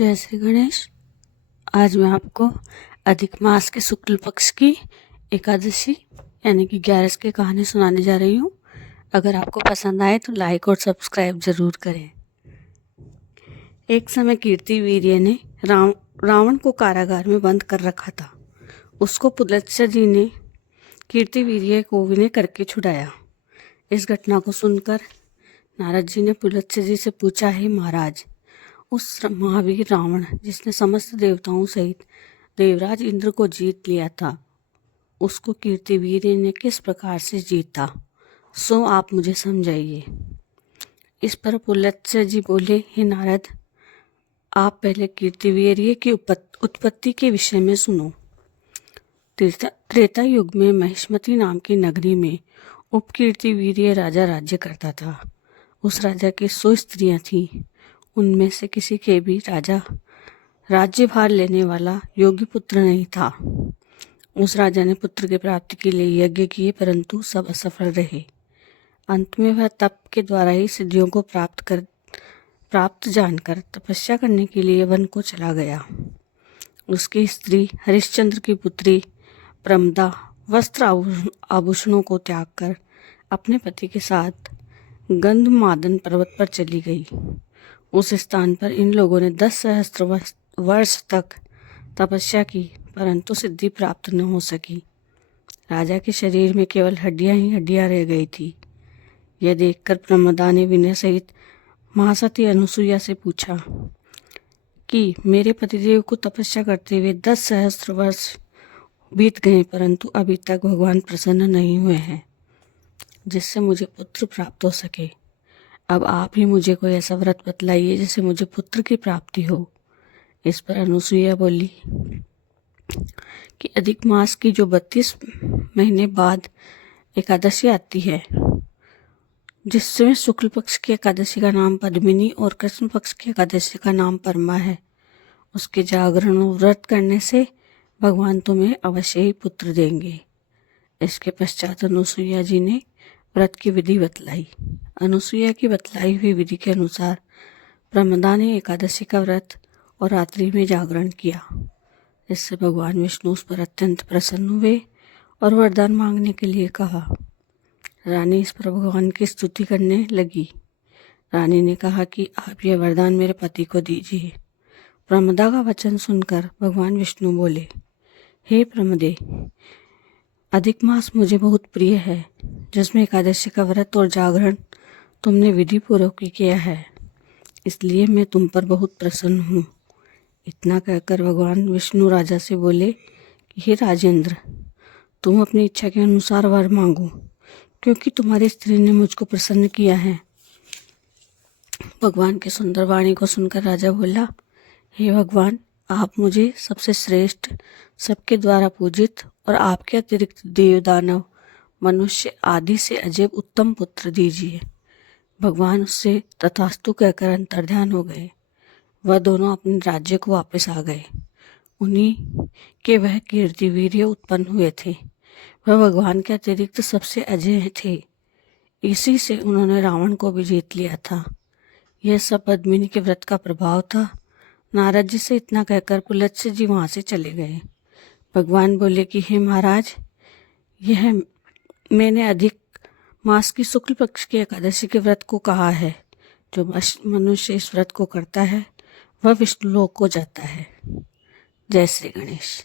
जय श्री गणेश। आज मैं आपको अधिक मास के शुक्ल पक्ष की एकादशी यानी कि 11 की कहानी सुनाने जा रही हूँ। अगर आपको पसंद आए तो लाइक और सब्सक्राइब जरूर करें। एक समय कीर्ति वीर्य ने रावण को कारागार में बंद कर रखा था। उसको पुलत्स्य जी ने कीर्ति वीर्य को विनय करके छुड़ाया। इस घटना को सुनकर नारद जी ने पुलत्स्य जी से पूछा, हे महाराज, उस महावीर रावण जिसने समस्त देवताओं सहित देवराज इंद्र को जीत लिया था, उसको कीर्तिवीर ने किस प्रकार से जीता, सो आप मुझे समझाइए। इस पर पुलत्स्य जी बोले, हे नारद, आप पहले कीर्तिवीर्य की उत्पत्ति के विषय में सुनो। त्रेता युग में महिष्मती नाम की नगरी में उपकीर्तिवीर्य राजा राज्य करता था। उस राजा की 100 स्त्रियां थीं। उनमें से किसी के भी राजा राज्यभार लेने वाला योग्य पुत्र नहीं था। उस राजा ने पुत्र की प्राप्ति के लिए यज्ञ किए, परंतु सब असफल रहे। अंत में वह तप के द्वारा ही सिद्धियों को प्राप्त जानकर तपस्या करने के लिए वन को चला गया। उसकी स्त्री हरिश्चंद्र की पुत्री प्रमदा वस्त्र आभूषणों को त्याग कर अपने पति के साथ गंधमादन पर्वत पर चली गई। उस स्थान पर इन लोगों ने 10 सहस्त्र वर्ष तक तपस्या की, परंतु सिद्धि प्राप्त न हो सकी। राजा के शरीर में केवल हड्डियां ही हड्डियां रह गई थी। यह देखकर प्रमदा ने विनय सहित महासती अनुसुईया से पूछा कि मेरे पतिदेव को तपस्या करते हुए 10 सहस्त्र वर्ष बीत गए, परंतु अभी तक भगवान प्रसन्न नहीं हुए हैं जिससे मुझे पुत्र प्राप्त हो सके। अब आप ही मुझे कोई ऐसा व्रत बतलाइए जिससे मुझे पुत्र की प्राप्ति हो। इस पर अनुसुईया बोली कि अधिक मास की जो 32 महीने बाद एकादशी आती है, जिसमें शुक्ल पक्ष की एकादशी का नाम पद्मिनी और कृष्ण पक्ष की एकादशी का नाम परमा है, उसके जागरण और व्रत करने से भगवान तुम्हें अवश्य ही पुत्र देंगे। इसके पश्चात अनुसुईया जी ने व्रत की विधि बतलाई। अनुसुईया की बतलाई हुई विधि के अनुसार प्रमदा ने एकादशी का व्रत और रात्रि में जागरण किया। इससे भगवान विष्णु उस पर अत्यंत प्रसन्न हुए और वरदान मांगने के लिए कहा। रानी इस पर भगवान की स्तुति करने लगी। रानी ने कहा कि आप यह वरदान मेरे पति को दीजिए। प्रमदा का वचन सुनकर भगवान विष्णु बोले, हे प्रमदे, अधिक मास मुझे बहुत प्रिय है, जिसमें एकादशी का व्रत और जागरण तुमने विधि पूर्वक किया है, इसलिए मैं तुम पर बहुत प्रसन्न हूँ। इतना कहकर भगवान विष्णु राजा से बोले कि हे राजेंद्र, तुम अपनी इच्छा के अनुसार वर मांगो, क्योंकि तुम्हारी स्त्री ने मुझको प्रसन्न किया है। भगवान की सुंदर वाणी को सुनकर राजा बोला, हे भगवान, आप मुझे सबसे श्रेष्ठ, सबके द्वारा पूजित और आपके अतिरिक्त देव दानव मनुष्य आदि से अजैब उत्तम पुत्र दीजिए। भगवान उससे तथास्तु कहकर अंतर्ध्यान हो गए। वह दोनों अपने राज्य को वापस आ गए। उन्हीं के वह कीर्तिवीर्य उत्पन्न हुए थे। वह भगवान के अतिरिक्त सबसे अजय थे। इसी से उन्होंने रावण को भी जीत लिया था। यह सब पद्मिनी के व्रत का प्रभाव था। नारद जी से इतना कहकर पुलत्स्य जी वहां से चले गए। भगवान बोले कि हे महाराज, यह मैंने अधिक मास की शुक्ल पक्ष की एकादशी के व्रत को कहा है। जो मनुष्य इस व्रत को करता है वह विष्णु लोक को जाता है। जय श्री गणेश।